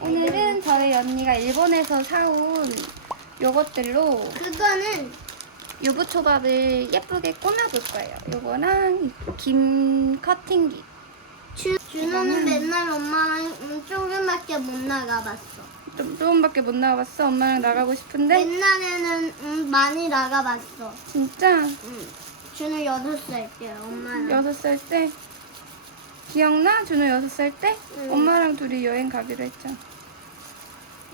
오늘은 저희 언니가 일본에서 사온 요것들로 그거는 유부초밥을 예쁘게 꾸며볼 거예요. 요거랑 김 커팅기. 주, 준호는 맨날 엄마랑 음, 조금밖에 못 나가봤어. 좀 조금밖에 못 나가봤어. 엄마랑 나가고 싶은데 옛날에는 음, 많이 나가봤어. 진짜 음. 준호 여섯 살 때 엄마랑. 여섯 살 때 기억나? 준호 여섯 살 때 응. 엄마랑 둘이 여행 가기로 했잖아.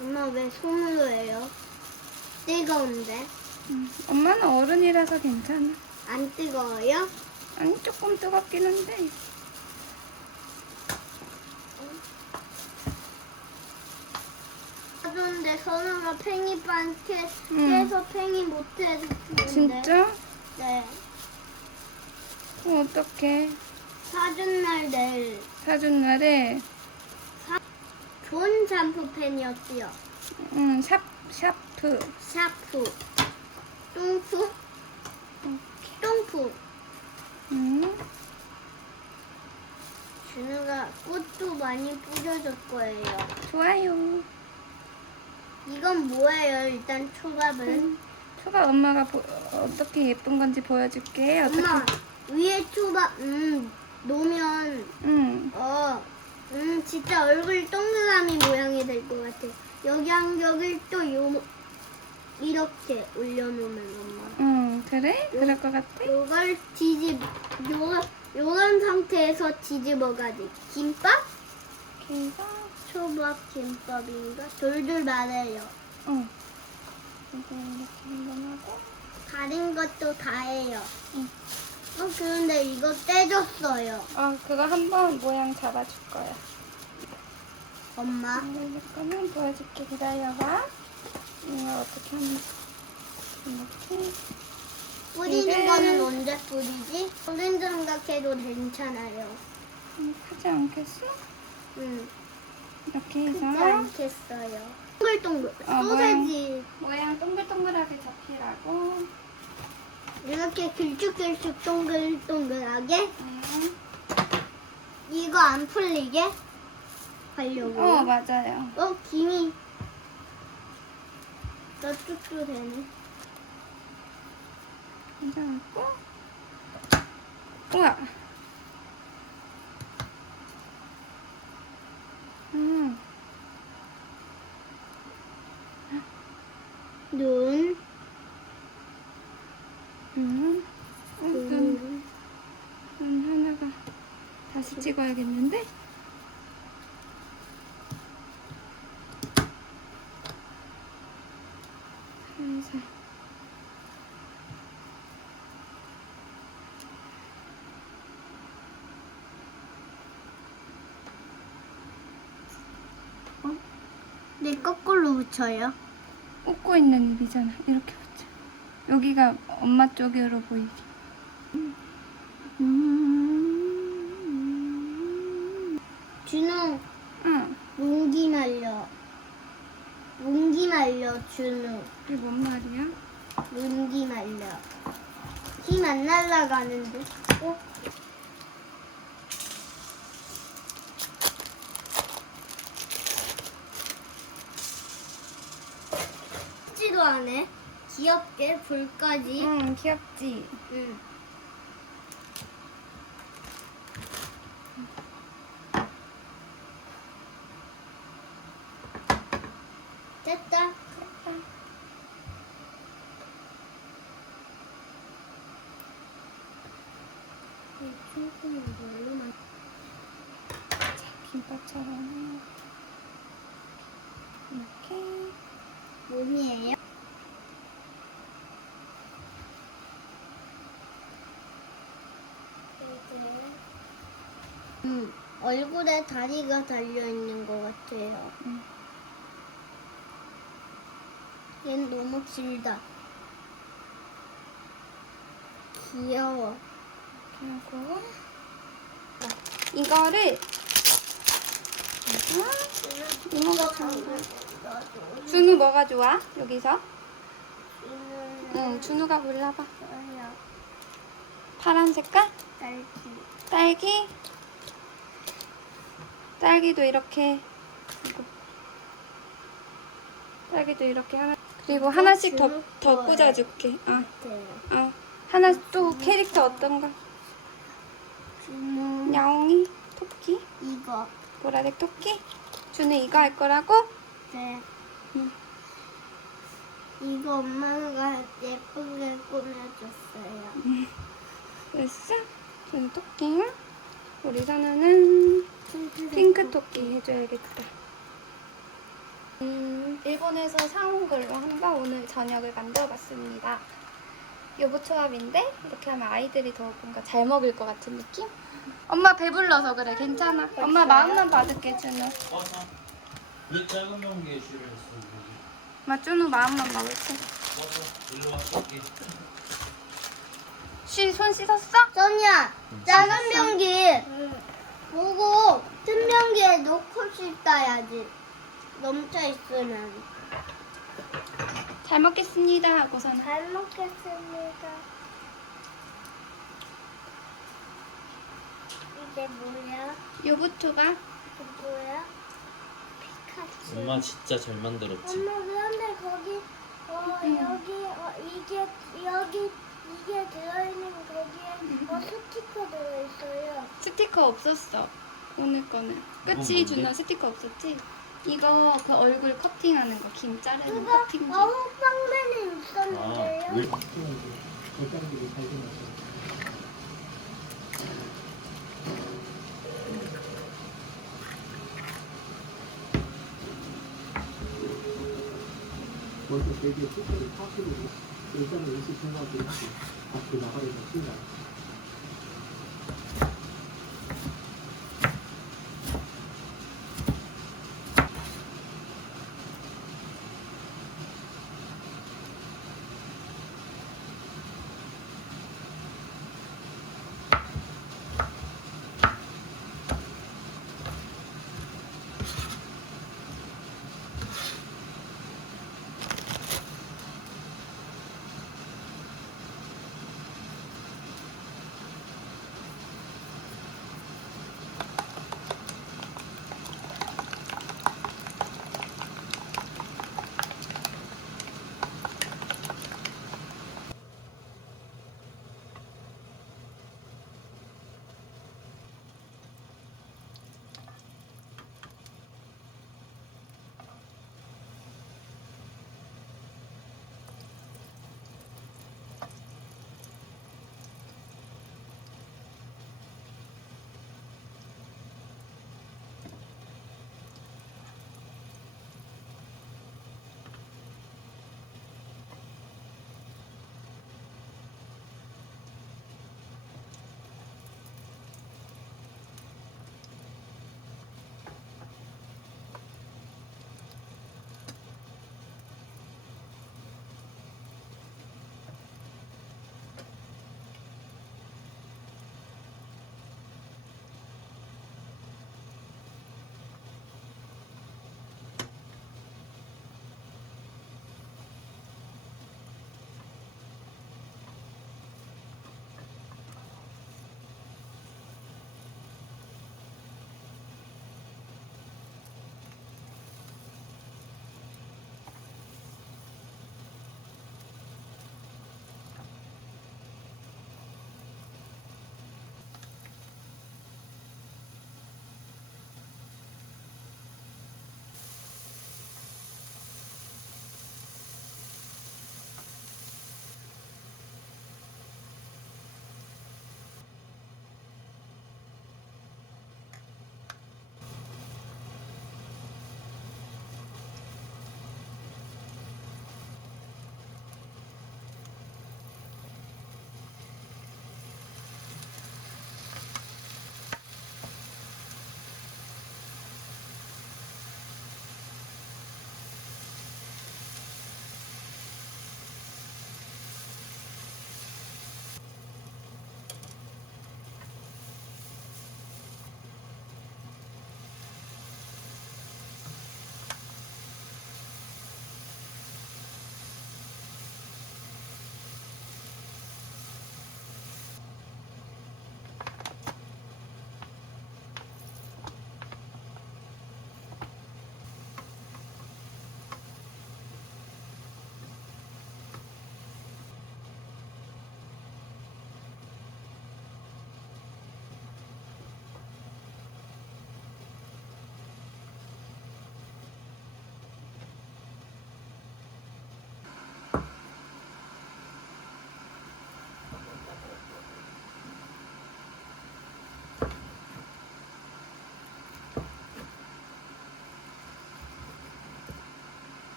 엄마 왜 손으로 해요? 뜨거운데 응. 엄마는 어른이라서 괜찮아. 안 뜨거워요? 아니 조금 뜨겁긴 한데. 그런데 선우가 팽이 반 캐, 응. 깨서 팽이 못해서 진짜? 네. 그럼 어떡해. 사준 날 내일 사준 날에 좋은 샴푸 펜이었지요. 응, 샵, 샤프. 샤프, 똥푸, 똥푸. 응. 준우가 꽃도 많이 뿌려줄 거예요. 좋아요. 이건 뭐예요? 일단 초밥은. 초밥 엄마가 보- 어떻게 예쁜 건지 보여줄게. 어떻게? 엄마 위에 초밥 음 놓으면 응. 어, 음, 진짜 얼굴 동그라미 모양이 될 것 같아. 여기 한 격을 또 요, 이렇게 올려놓으면 엄마. 응, 그래? 그럴 것 같아? 요걸 뒤집, 요, 요런 상태에서 뒤집어가지. 김밥? 김밥. 초밥 김밥인가? 돌돌 말해요. 응. 이거 이렇게 한번 하고. 다른 것도 다 해요. 응. 어, 그런데 이거 떼줬어요. 아, 그거 한번 모양 잡아줄 거야. 엄마. 이럴 거면 보여줄게. 기다려봐. 이걸 어떻게 하는지. 이렇게. 뿌리는 이게- 거는 언제 뿌리지? 오렌지 생각해도 괜찮아요. 음, 크지 않겠어? 응. 이렇게 크지 해서 않겠어요. 동글동글. 아, 소세지. 모양 동글동글하게 잡히라고. 이렇게 길쭉길쭉 동글동글하게. 응. 이거 안 풀리게 하려고. 어, 맞아요. 어, 김이. 너쭉쭉 되네. 괜찮았고. 우와. 음, 눈. 음. 어, 눈, 눈. 눈 하나가 다시 찍어야겠는데? 살살. 네, 거꾸로 붙여요. 웃고 있는 입이잖아. 이렇게 붙여. 여기가 엄마 쪽으로 보이게. 준우, 응. 뭉기 말려. 뭉기 말려, 준우. 이게 뭔 말이야? 뭉기 말려. 힘 안 날라가는데. 어? 지도 않네. 귀엽게 불까지. 응, 귀엽지? 응. 됐다. 조금 뭘로만 김밥처럼. 이렇게. 몸이에요? 음, 얼굴에 다리가 달려 있는 것 같아요. 응. 얘는 너무 길다. 귀여워. 하고. 이거를. 이모가 좋아하는 준우 뭐가 좋아? 여기서? 응, 준우가 골라봐. 파란 색깔? 딸기. 딸기? 딸기도 이렇게 딸기도 이렇게 하나 그리고 하나씩 더, 더 거예요. 꽂아줄게. 아. 아. 하나 또 캐릭터 어떤 거? 주는 야옹이, 토끼, 이거. 보라색 토끼. 주는 이거 할 거라고? 네. 응. 이거 엄마가 예쁘게 꾸며줬어요. 됐어? 주는 토끼. 우리 선우는 핑크 토끼 해줘야겠다. 음, 일본에서 사온 걸로 한번 오늘 저녁을 만들어봤습니다. 요보초밥인데 이렇게 하면 아이들이 더 뭔가 잘 먹을 것 같은 느낌? 엄마 배불러서 그래 괜찮아. 엄마 마음만 받을게 준우. 와서 왜 작은 명기에 싫어했어? 엄마 준우 마음만 먹을게. 와서 일로 와. 쉬손 씻었어? 소니야, 작은 변기 보고 큰 변기에 놓고 씻어야지. 넘쳐 있으면. 잘 먹겠습니다 하고서는 잘 먹겠습니다. 이게 뭐야? 요보초밥 이게 뭐야? 피카츄. 엄마 진짜 잘 만들었지. 엄마 그런데 거기 어 여기 어 이게 여기 이게 들어있는 거기에 어 스티커 들어있어요. 스티커 없었어 오늘 거는 그치 뭔데? 준아 스티커 없었지? 이거 그 얼굴 커팅하는 거 김 자르는 그거 커팅지 어묵 빵맨이 아, 있었는데요. 왜? 먼저 대기의 뜻을 파악해보고 일단은 의식 생각을 하고 앞으로 나가려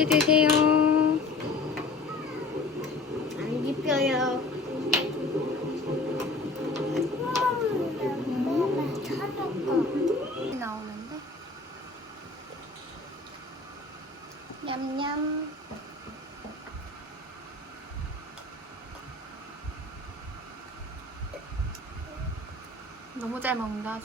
맛있게 드세요. 안. 나오는데. 냠냠. 너무 잘 먹는다,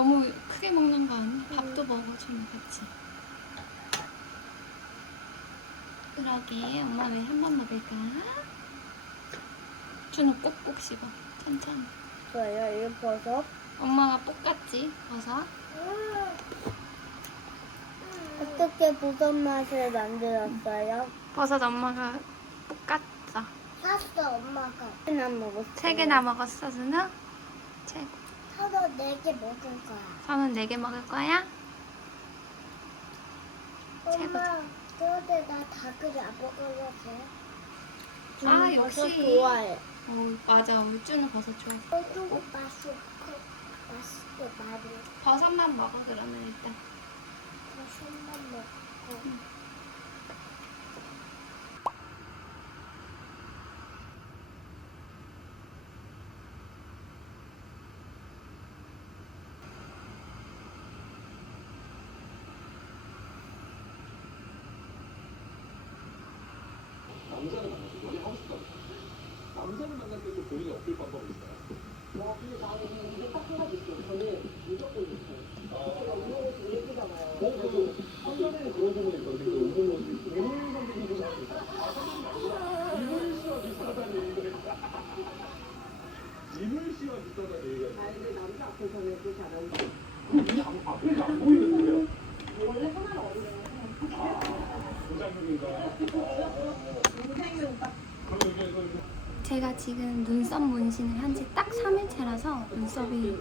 주너무 크게 먹는 거 아니야? 밥도 먹어, 준우 같이. 그러게, 엄마 왜 한 번 먹을까? 준우 꼭꼭 씹어, 천천히. 저요, 이 버섯. 엄마가 똑같지, 버섯? 어떻게 버섯 맛을 만들었어요? 버섯 엄마가 볶았어. 샀어, 엄마가. 하나 먹었어. 세 개나 먹었어, 준우? 최고. 서로 네개 먹을 거야. 선우 네개 먹을 거야? 엄마, 근데 나 닭을 안 먹어도 돼? 아, 버섯 역시. 좋아해. 어, 맞아. 준우 버섯 좋아. 버섯 맛있고, 맛있게 많이. 버섯만 먹어, 그러면 일단. 버섯만 먹고. 남자를 만나서 연애 하고 싶다. 남자를 만날 때도 본인이 어필 방법이 있어요? 뭐, 근데 나는 이게 딱 한 가지 있어요. 저는 무조건 있어요. 어, 예쁘잖아요. 어, 그, 한 번에는 그런 있던데, 그 운동 모습이 있어요. 아, 선배님 아니라 이물 씨와 비슷하다는 있어요. 이물 씨와 비슷하다는 얘기가. 아, 근데 남자 앞에서는 그렇게 안 하고. 앞에서 안 보이는 거예요? 원래 하나는 어디예요? 아, 부장님인가? 제가 지금 눈썹 문신을 한 지 딱 3일째라서 눈썹이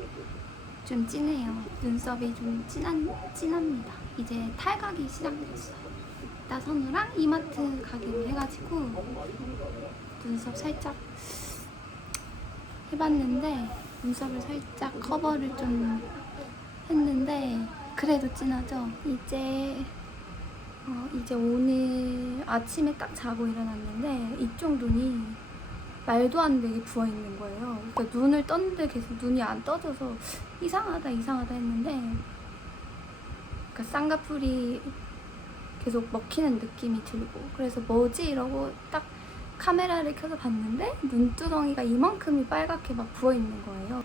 좀 진해요. 눈썹이 좀 진한, 진합니다. 이제 탈각이 시작됐어요. 이따 선우랑 이마트 가기로 해가지고 눈썹 살짝 해봤는데 눈썹을 살짝 커버를 좀 했는데 그래도 진하죠? 이제 어, 이제 오늘 아침에 딱 자고 일어났는데 이쪽 눈이 말도 안 되게 부어 있는 거예요. 그러니까 눈을 떴는데 계속 눈이 안 떠져서 이상하다 이상하다 했는데 그러니까 쌍꺼풀이 계속 먹히는 느낌이 들고 그래서 뭐지 이러고 딱 카메라를 켜서 봤는데 눈두덩이가 이만큼이 빨갛게 막 부어 있는 거예요.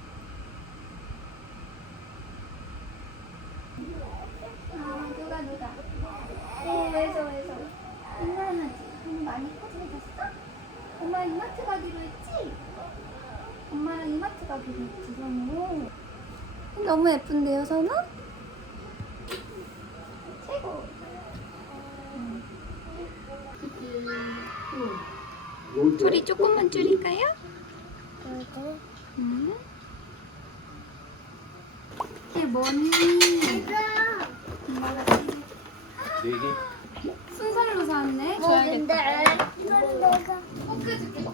아 누가 누가 어 왜서 왜서 인사하지 돈 많이 커지셨어? 엄마 이마트 가기로 했지? 엄마랑 이마트 가기로 했지 선우 너무 예쁜데요 선우? 최고 줄이 조금만 줄일까요? 그리고 음. 이게 뭐니? 엄마가 네 개. 순살로 샀네? 내가 볶아줄게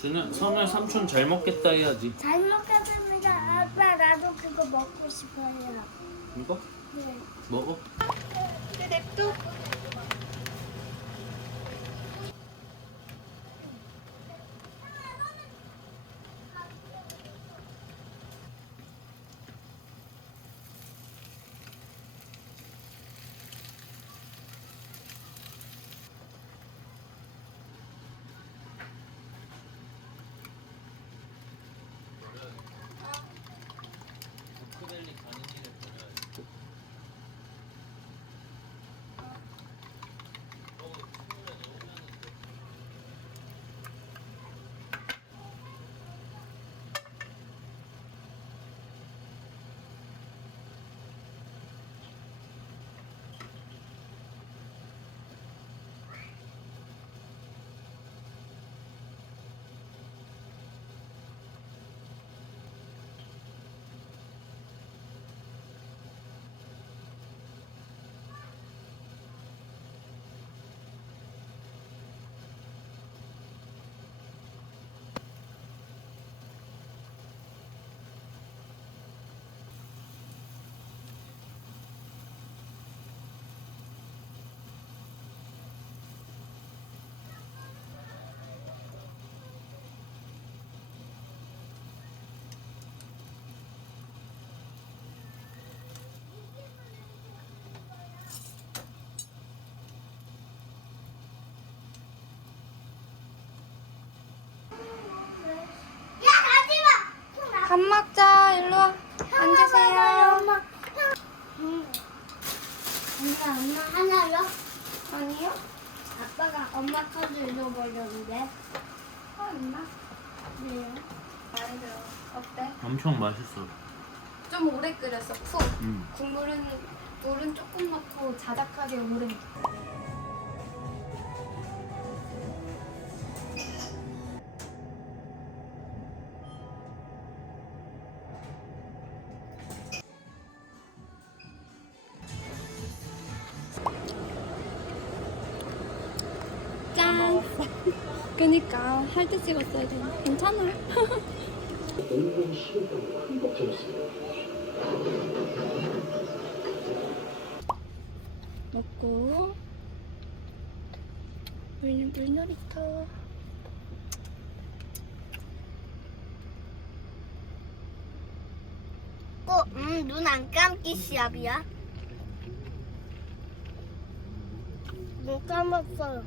준아, 선우야 삼촌 잘 먹겠다 해야지. 잘 먹겠습니다. 아빠 나도 그거 먹고 싶어요. 이거? 네. 먹어. 이제 냅둬 포크델리 가는 길에 보면 밥 먹자. 일로 와. 앉으세요. 엄마. 응. 엄마, 엄마 하나요? 아니요? 아빠가 엄마 카드 잃어버렸는데. 어, 있나? 네. 아이고, 어때? 엄청 맛있어. 좀 오래 끓였어, 푹. 음. 국물은, 물은 조금 넣고 자작하게 오래. 때 찍었어야 돼. 괜찮아. 먹고 물, 물놀이터 어, 음, 눈 안 감기 시합이야? 눈 감았어요.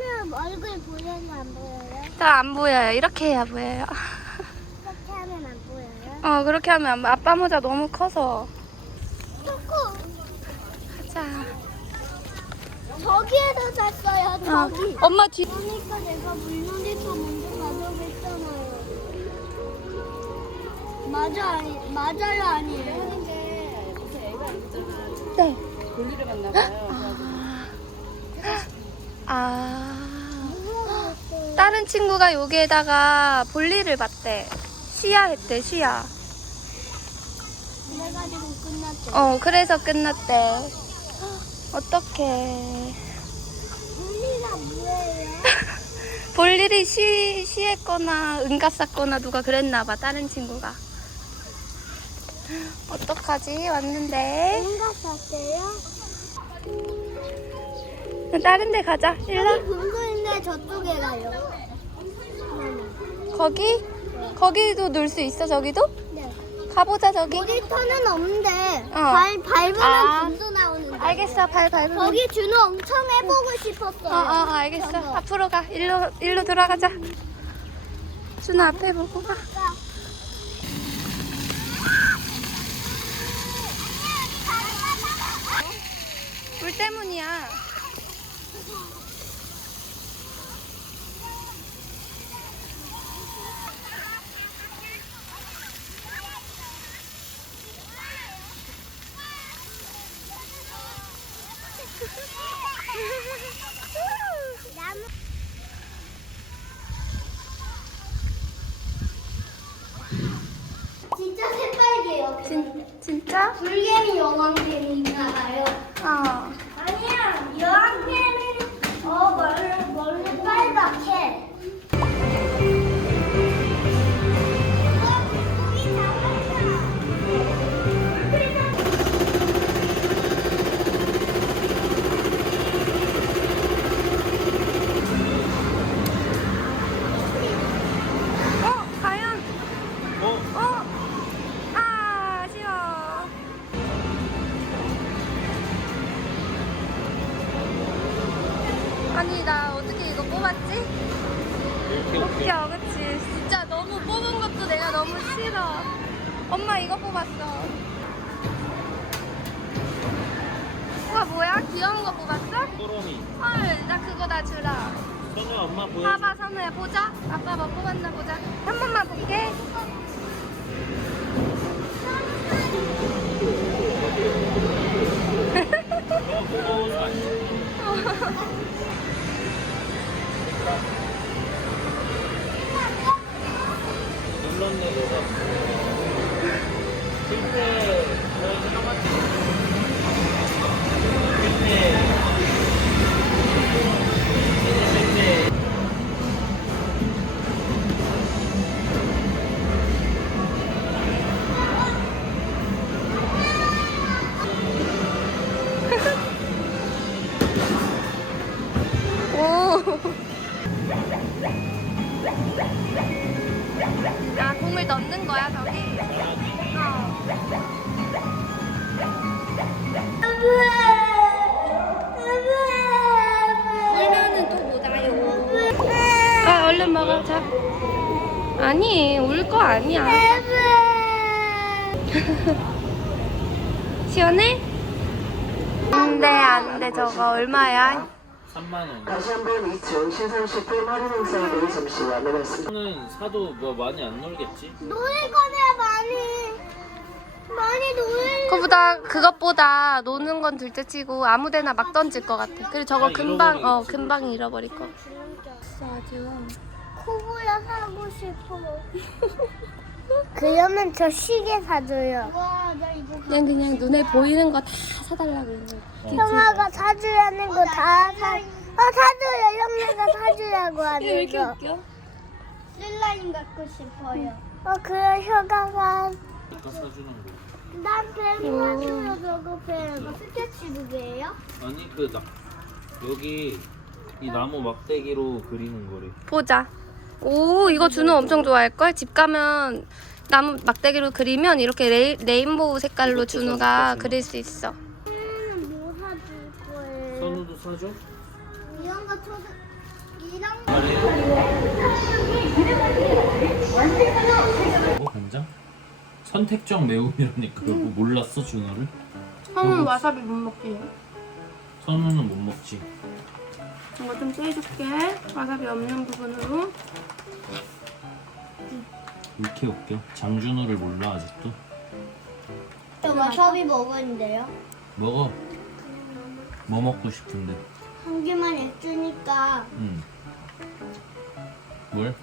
얼굴 보여요, 안 보여요? 잘안 보여요 이렇게 해야 보여요 이렇게 하면 안 보여요? 어 그렇게 하면 안 보여. 아빠 모자 너무 커서 조금 자 저기에도 샀어요, 어, 저기. 엄마 뒤 그러니까 내가 물놀이터 먼저 가자고 했잖아요. 맞아, 아니, 맞아요, 아니에요? 네. 볼일을 봤나 봐요. 아. 다른 친구가 여기에다가 볼일을 봤대. 시야 했대 시야. 그래가지고 끝났죠. 어 그래서 끝났대. 어떡해. 물리가 뭐예요? 볼일이 시, 시했거나 응가 쌌거나 누가 그랬나 봐 다른 친구가. 어떡하지? 왔는데. 샀어요? 다른 데 가자 일로 분수인데 저쪽에 가요. 거기? 거기도 놀 수 있어 저기도? 네. 가보자 저기 놀이터는 없는데 어. 발 밟으면 아. 분수 나오는데. 알겠어 발 밟으면 거기 준호 엄청 해보고 싶었어요. 어, 어, 어, 알겠어 저거. 앞으로 가 일로 일로 돌아가자 준호 앞에 보고 가 물 때문이야 눌렀네 너가. 실패. 시원해? 안돼 안돼 저거 얼마야? 3만 원. 다시 한번 2층 신선식품 할인 행사에 대해 잠시 안내 말씀. 저는 사도 뭐 많이 안 놀겠지? 놀 거네 많이 많이 놀. 그보다 그것보다 노는 건 둘째치고 아무데나 막 던질 것 같아. 그리고 저거 아, 금방 어 잃어버리겠지. 금방 잃어버릴 거. 아주. 코보야 사고 싶어. 그러면 저 시계 사줘요. 그냥 그냥 눈에 보이는 거 다 사달라고 그러는 거. 형아가 사주라는 거 다 사. 어 사줘요. 형네가 사주라고 하는 거. 웃겨? 슬라임 갖고 싶어요. 어 그래 형아가 아까 사주는 거. 난 뱀 사줘요. 저거 뱀. 스케치북이에요? 아니 그 나, 여기 이 나무 막대기로 그리는 거래. 보자. 오 이거 준우 엄청 좋아할 걸. 집 가면 나무 막대기로 그리면 이렇게 레이, 레인보우 색깔로 준우가 그릴 수 있어. 얘는 뭐 사줄 거예요? 선우도 사줘? 이런 거 초등 이런 뭐 간장? 선택적 매움이라니까 그거 몰랐어 준호를? 형은 와사비 못 먹지. 선우는 못 먹지. 이거 좀 떼줄게. 와사비 없는 부분으로. 왜 이렇게 웃겨? 장준호를 몰라 아직도? 저 와사비 먹었는데요. 먹어. 뭐 먹고 싶은데? 한 개만 했으니까 응. 뭘?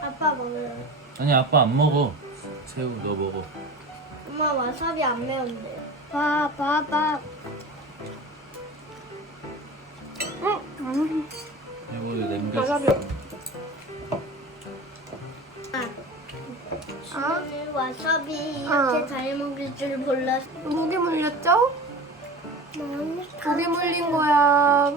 아빠 먹어요. 아니 아빠 안 먹어. 새우 너 먹어. 엄마 와사비 안 매운데요. 봐, 봐, 봐. 음. 이거 냄비. 와사비. 아, 와사비 이렇게 어. 잘 먹을 줄 몰랐어. 목이 물렸죠? 뭐니? 목이 물린 거야.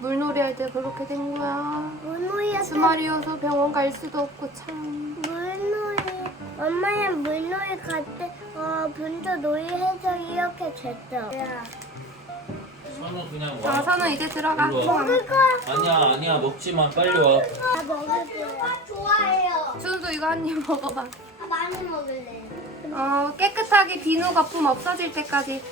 물놀이 할 때 그렇게 된 거야. 물놀이 주말이어서 병원 갈 수도 없고 참. 물놀이. 엄마는 물놀이 갈 때, 어, 분조 놀이 해서 이렇게 됐어. 야, 선우 그냥 자, 와. 선우 이제 들어가. 일로 와. 먹을 거야. 아니야 아니야 먹지 마 빨리 와. 나 먹을 거야. 좋아해요. 준우도 이거 한 입 먹어봐. 아, 많이 먹을래. 어, 깨끗하게 비누 거품 없어질 때까지.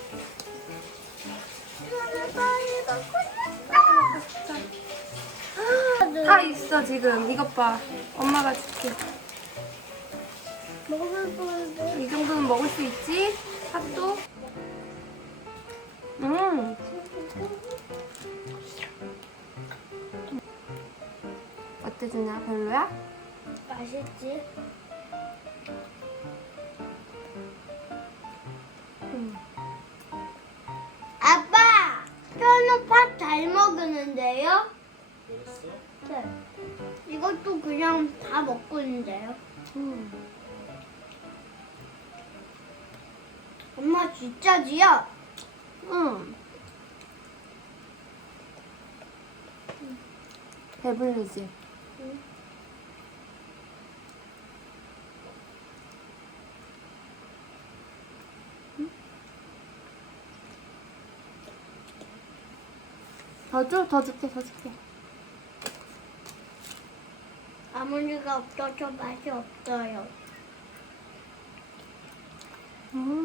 다 있어 지금. 이것 봐. 엄마가 줄게. 먹을 건데. 이 정도는 먹을 수 있지? 팥도. 음. 어때 준아? 별로야? 맛있지? 음. 아빠! 현우 팥잘 먹으는데요? 그랬어? 네. 이것도 그냥 다 먹고 있는데요. 음. 엄마 진짜지요? 응. 배불리지? 응? 더 줘? 더 줄게, 더 줄게. 아무리가 없어서 맛이 없어요. 음.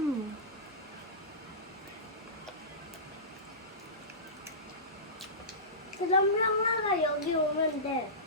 형아가 여기 오면 돼.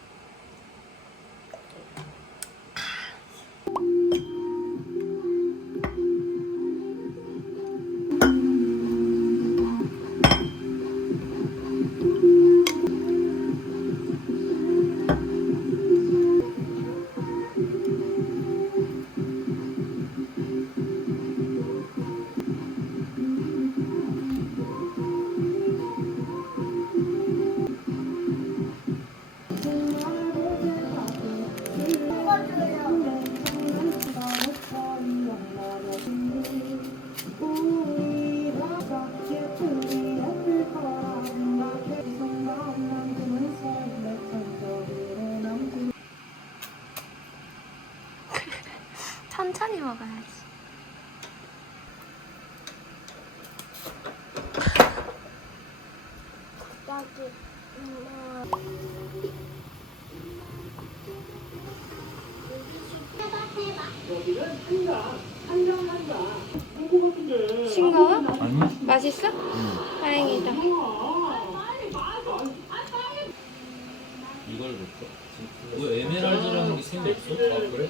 에메랄드라는 게 생겼어? 아 그래?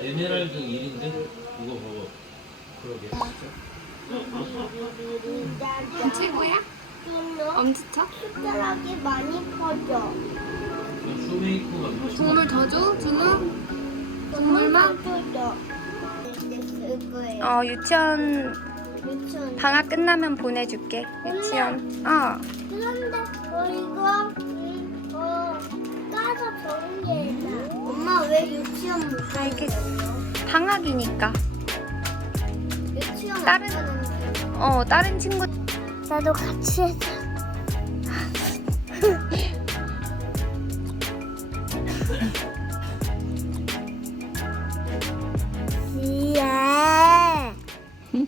에메랄드 1인데? 이거 봐봐. 그러게. 최고야? 너 엄지척? 숟가락이 많이 커져. 쇼메이커가. 국물 더 줘? 준우? 커져. 쓸 거예요. 어 유치원 유치원. 방학 끝나면 보내줄게. 유치원. 어. 그런데 어 이거 이, 어 까서 정리해놔. 엄마 왜 유치원 못. 가요? 방학이니까. 유치원 다른- 안 가는 거. 어 다른 친구 나도 같이 해줘.